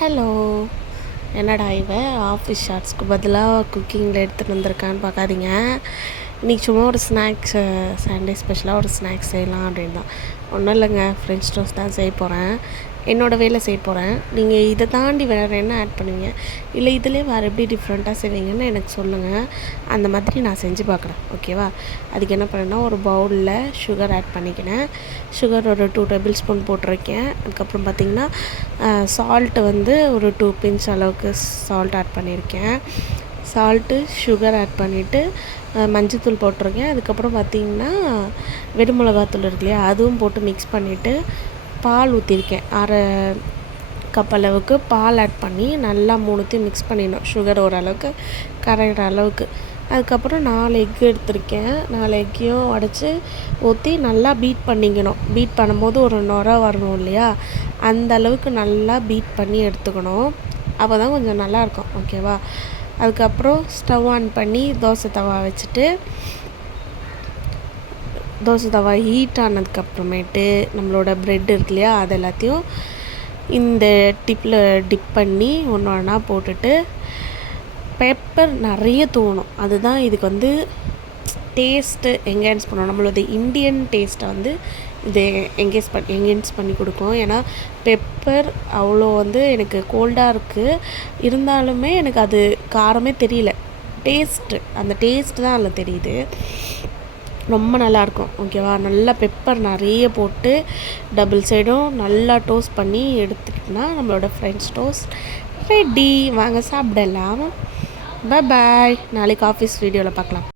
Hello, என்னடா இவன் office ஷார்ட்ஸ்க்கு பதிலாக குக்கிங்கில் எடுத்துகிட்டு வந்திருக்கான்னு பார்க்காதீங்க. இன்றைக்கி சும்மா ஒரு ஸ்நாக்ஸ், சண்டே ஸ்பெஷலாக ஒரு ஸ்நாக்ஸ் செய்யலாம் அப்படின்னு தான். ஒன்றும் இல்லைங்க, ஃப்ரெஞ்ச் டோஸ்ட் தான் செய்ய போகிறேன். என்னோடய வேலை செய்ய போகிறேன். நீங்கள் இதை தாண்டி வேறு என்ன ஆட் பண்ணுவீங்க, இல்லை இதிலே வேறு எப்படி டிஃப்ரெண்ட்டாக செய்வீங்கன்னு எனக்கு சொல்லுங்கள். அந்த மாதிரி நான் செஞ்சு பார்க்குறேன், ஓகேவா? அதுக்கு என்ன பண்ணேன்னா, ஒரு பவுலில் சுகர் ஆட் பண்ணிக்கினேன். சுகர் ஒரு 2 டேபிள் ஸ்பூன் போட்டிருக்கேன். அதுக்கப்புறம் பார்த்திங்கன்னா சால்ட்டு வந்து ஒரு 2 பிஞ்ச் அளவுக்கு சால்ட் ஆட் பண்ணியிருக்கேன். சால்ட்டு, சுகர் ஆட் பண்ணிவிட்டு மஞ்சத்தூள் போட்டிருக்கேன். அதுக்கப்புறம் பார்த்திங்கன்னா வெறும் மிளகாத்தூள் இருக்கு இல்லையா, அதுவும் போட்டு மிக்ஸ் பண்ணிவிட்டு பால் ஊற்றிருக்கேன். 1/2 கப் அளவுக்கு பால் ஆட் பண்ணி நல்லா 3த்தையும் மிக்ஸ் பண்ணிடணும், சுகர் ஓரளவுக்கு கரைகிற அளவுக்கு. அதுக்கப்புறம் 4 எக் எடுத்திருக்கேன். 4 எக்கையும் உடச்சி ஊற்றி நல்லா பீட் பண்ணிக்கணும். பீட் பண்ணும்போது ஒரு நுரை வரணும் இல்லையா, அந்த அளவுக்கு நல்லா பீட் பண்ணி எடுத்துக்கணும். அப்போ தான் கொஞ்சம் நல்லாயிருக்கும், ஓகேவா? அதுக்கப்புறம் ஸ்டவ் ஆன் பண்ணி தோசை தவா வச்சுட்டு, தோசை தவா ஹீட் ஆனதுக்கப்புறமேட்டு நம்மளோட ப்ரெட் இருக்கு இல்லையா, அது எல்லாத்தையும் இந்த டிப் பண்ணி ஒன்று ஒன்றா போட்டுட்டு பெப்பர் நிறைய தூவணும். அதுதான் இதுக்கு வந்து டேஸ்ட்டு என்ஹான்ஸ் பண்ணணும். நம்மளோட இந்தியன் டேஸ்ட்டை வந்து இது என்ஹான்ஸ் பண்ணி கொடுக்கும். ஏன்னா பெப்பர் அவ்வளோ வந்து எனக்கு கோல்டாக இருக்குது, இருந்தாலுமே எனக்கு அது காரமே தெரியல. அந்த டேஸ்ட்டு தான் அதில் தெரியுது. ரொம்ப நல்லாயிருக்கும், ஓகேவா? நல்லா பெப்பர் நிறைய போட்டு டபுள் சைடும் நல்லா டோஸ்ட் பண்ணி எடுத்துக்கிட்டோன்னா நம்மளோட ஃப்ரெஞ்ச் டோஸ்ட் ரெடி. வாங்க சாப்பிடலாம். பாய். நாளைக்கு ஆஃபீஸ் வீடியோவில் பார்க்கலாம்.